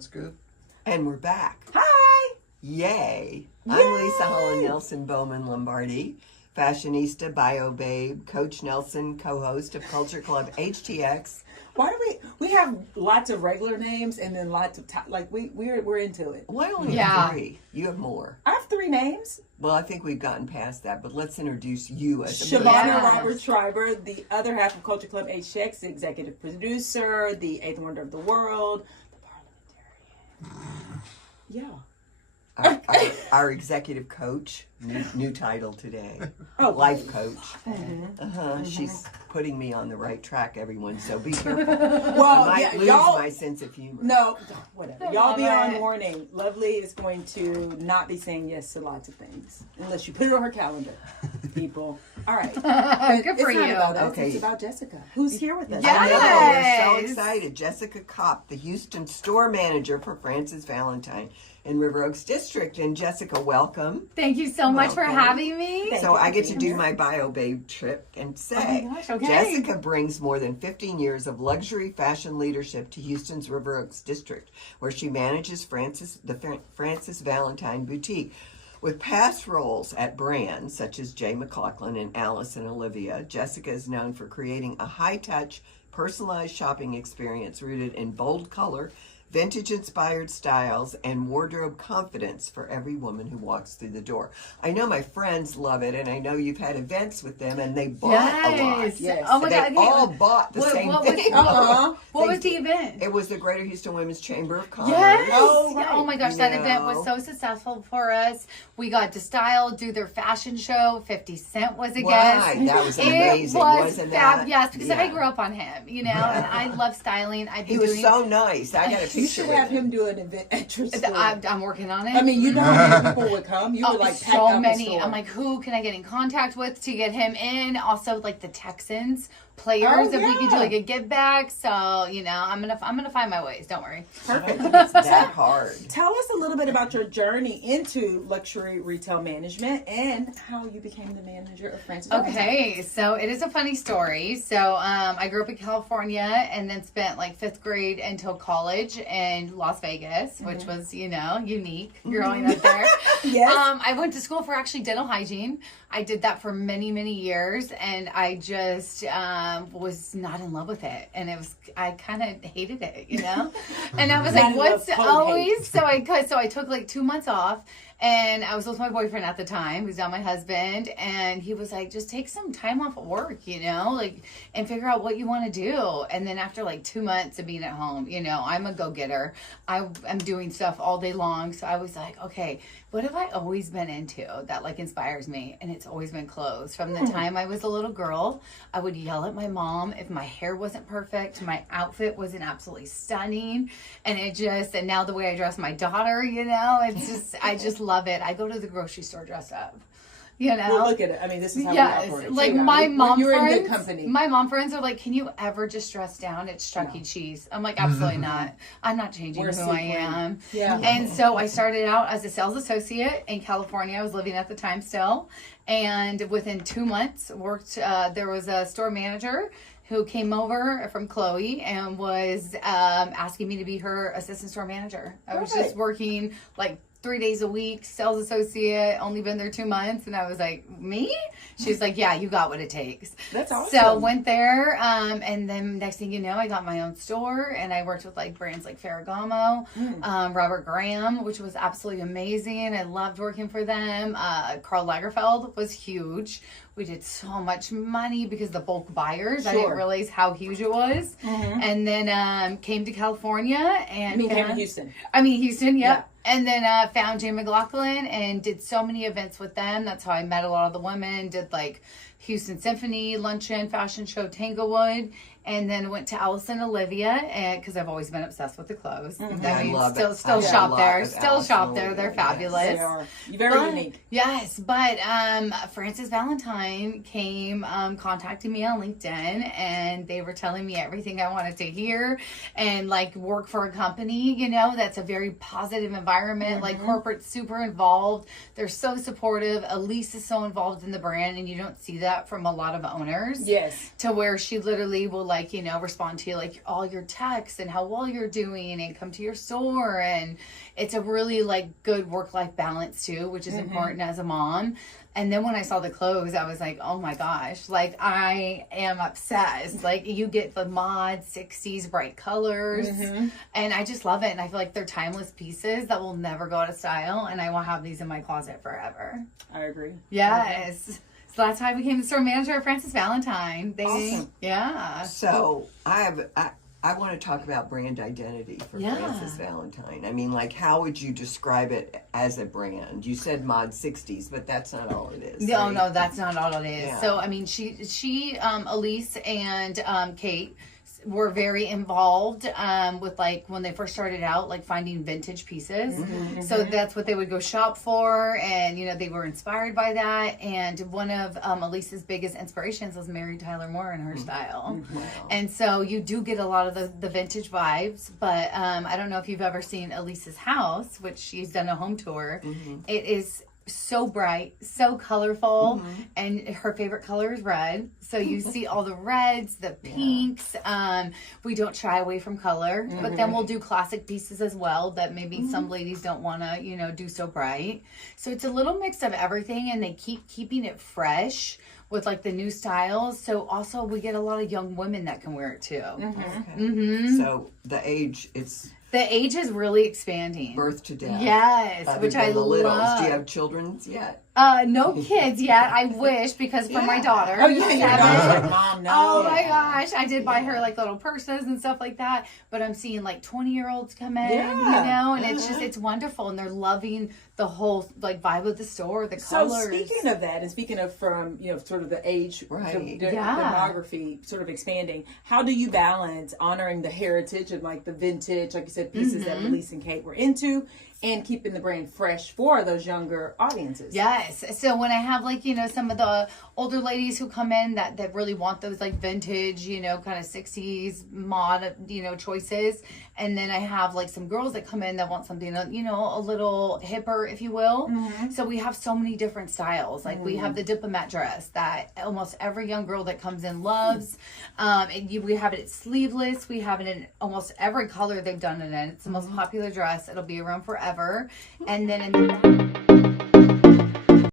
That's good. And we're back. Hi! Yay. I'm Yay! Leisa Holland-Nelson Bowman Lombardi, fashionista, bio babe, Coach Nelson, co-host of Culture Club HTX. Why do we have lots of regular names and then lots of we're into it. Well, I only have 3. You have more. I have 3 names. Well, I think we've gotten past that, but let's introduce you as a Shavonnah Robert Schreiber, the other half of Culture Club HTX, the executive producer, the 8th wonder of the world, the parliamentarian. Yeah. Our executive coach, new title today. Oh, life coach. She's putting me on the right track, everyone, so be careful. Well, I might lose my sense of humor. No, whatever. Y'all be on warning. Lovely is going to not be saying yes to lots of things unless you put it on her calendar, people. All right. Good for you. It's not about us. Okay. It's about Jessica, who's here with us. I know, we're so Yes. excited. Jessica Kopp, the Houston store manager for Francis Valentine in River Oaks District. And Jessica, welcome. Thank you so much for Welcome. having me. Thank So you I for get to being do here. my bio babe trip and say, Oh my gosh, okay. Jessica brings more than 15 years of luxury fashion leadership to Houston's River Oaks District, where she manages the Francis Valentine Boutique. With past roles at brands such as Jay McLaughlin and Alice and Olivia, Jessica is known for creating a high-touch, personalized shopping experience rooted in bold color, vintage-inspired styles, and wardrobe confidence for every woman who walks through the door. I know my friends love it, and I know you've had events with them, and they bought a lot. Yes. Oh my They God. all bought the same thing. What was the event? It was the Greater Houston Women's Chamber of Commerce. Yes. Oh, right. Oh my gosh, that event was so successful for us. We got to style, do their fashion show. 50 Cent was a guest. Right, that was amazing, It was wasn't that? Yes, because I Yeah. grew up on him, and I love styling. He was so nice. I got a picture You should with have him. him do an event at your store. I'm working on it. I mean, you know how many people would come. You would like pack so out the many. store. I'm like, who can I get in contact with to get him in? Also, like the Texans players, if we could do like a give back. So I'm gonna find my ways. Don't worry. Perfect. It's that hard. Tell us a little bit about your journey into luxury retail management and how you became the manager of Francis. Okay, so it is a funny story. So I grew up in California and then spent like 5th grade until college in Las Vegas, which was, unique growing up there. Yes. I went to school for actually dental hygiene. I did that for many, many years, and I just was not in love with it. And I kind of hated it, And I was like, what's always? So I took like 2 months off. And I was with my boyfriend at the time, who's now my husband, and he was like, just take some time off of work, and figure out what you want to do. And then after like 2 months of being at home, I'm a go-getter. I'm doing stuff all day long. So I was like, okay, what have I always been into that like inspires me? And it's always been clothes. From the time I was a little girl, I would yell at my mom if my hair wasn't perfect, my outfit wasn't absolutely stunning. And now the way I dress my daughter, it's just, I just love it. I go to the grocery store dressed up. Well, look at it. I mean, this is how we operate. Like too. my mom You're friends, in good company. My mom friends are like, can you ever just dress down? It's Chuck E. Cheese. I'm like, absolutely not. I'm not changing who I am. Yeah. And so I started out as a sales associate in California. I was living at the time still. And within 2 months, there was a store manager who came over from Chloe and was asking me to be her assistant store manager. I was just working like 3 days a week, sales associate, only been there 2 months. And I was like, me? She's like, yeah, you got what it takes. That's awesome. So went there, and then next thing you know, I got my own store, and I worked with like brands like Ferragamo, Robert Graham, which was absolutely amazing. I loved working for them. Karl Lagerfeld was huge. We did so much money because the bulk buyers. I didn't realize how huge it was. And then came to California and came to Houston. Houston, yep. Yeah. And then found Jay McLaughlin and did so many events with them. That's how I met a lot of the women. Did like Houston Symphony, Luncheon, Fashion Show, Tanglewood. And then went to Alice and Olivia, because I've always been obsessed with the clothes. I love it. Still shop there. Still shop there. They're fabulous. They are. Very unique. Yes, but Francis Valentine came contacting me on LinkedIn, and they were telling me everything I wanted to hear, and like work for a company, that's a very positive environment. Like corporate super involved. They're so supportive. Elise is so involved in the brand, and you don't see that that from a lot of owners. Yes. To where she literally will like, you know, respond to like all your texts and how well you're doing and come to your store. And it's a really like good work-life balance too, which is important as a mom. And then when I saw the clothes, I was like, oh my gosh, like I am obsessed. Like you get the mod 60s bright colors and I just love it. And I feel like they're timeless pieces that will never go out of style. And I will have these in my closet forever. I agree. Yes. So that's how I became the store manager of Francis Valentine. Awesome. Yeah. So I want to talk about brand identity for Francis Valentine. I mean, like, how would you describe it as a brand? You said mod 60s, but that's not all it is. No, right? no, that's not all it is. Yeah. So, I mean, she, Elise and Kate were very involved with like when they first started out, like finding vintage pieces. So that's what they would go shop for, and you know they were inspired by that. And one of Elise's biggest inspirations was Mary Tyler Moore and her style. Wow. And so you do get a lot of the vintage vibes, but I don't know if you've ever seen Elise's house, which she's done a home tour. It is so bright, so colorful, and her favorite color is red. So you see all the reds, the pinks. We don't shy away from color, but then we'll do classic pieces as well that maybe some ladies don't want to, you know, do so bright. So it's a little mix of everything, and they keep keeping it fresh with like the new styles. So also we get a lot of young women that can wear it too. Okay. So the age, it's The age is really expanding. birth to death. Yes, Other which than I the littles. love. Do you have children yet? No kids yet. I wish, because for my daughter. Oh yeah, your 7, daughter's like, Mom, no. oh my gosh, I did buy her like little purses and stuff like that. But I'm seeing like 20-year-olds come in, you know, and it's just, it's wonderful. And they're loving the whole like vibe of the store, the colors. So speaking of that, and speaking of from, you know, sort of the age, Right. demography sort of expanding, how do you balance honoring the heritage of like the vintage, like you said, pieces that Elise and Kate were into, and keeping the brand fresh for those younger audiences? Yes. So when I have like, you know, some of the older ladies who come in that really want those like vintage, you know, kind of 60s mod, you know, choices. And then I have like some girls that come in that want something, you know, a little hipper, if you will. So we have so many different styles. Like we have the diplomat dress that almost every young girl that comes in loves. We have it sleeveless. We have it in almost every color they've done it in. It's the most popular dress. It'll be around forever. And then in the